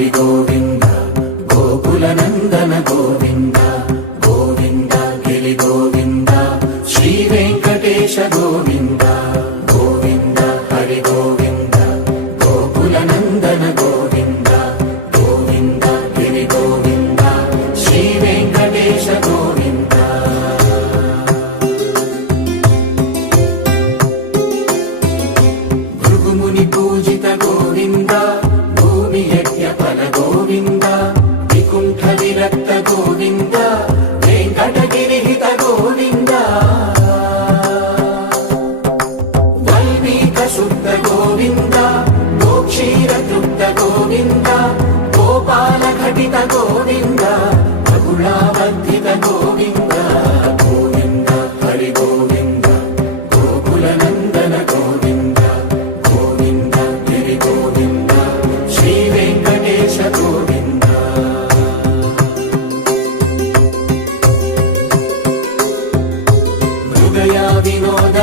హరి గోవింద గోకుల నందన గోవింద గోవింద గిరి గోవింద శ్రీ వెంకటేశ గోవింద గోవింద హరి గోవింద గోకుల నందన గోవింద గోవింద గిరి గోవింద శ్రీ వెంకటేశ గోవింద భృగుముని పూజిత గోవింద భూమి యజ్ఞ ఫల గోవింద వికుంఠ విరక్త గోవింద వెంకటగిరిహిత గోవింద వల్మీక శుద్ధ గోవింద గోక్షీర తృప్త గోవింద గోపాల ఘటిత గోవింద బహుళావర్ధిత గోవింద గోవింద హరి గోవింద గోకుల నందన గోవింద గోవింద గిరి గోవింద శ్రీ వెంకటేశ గోవింద హృదయ వినోద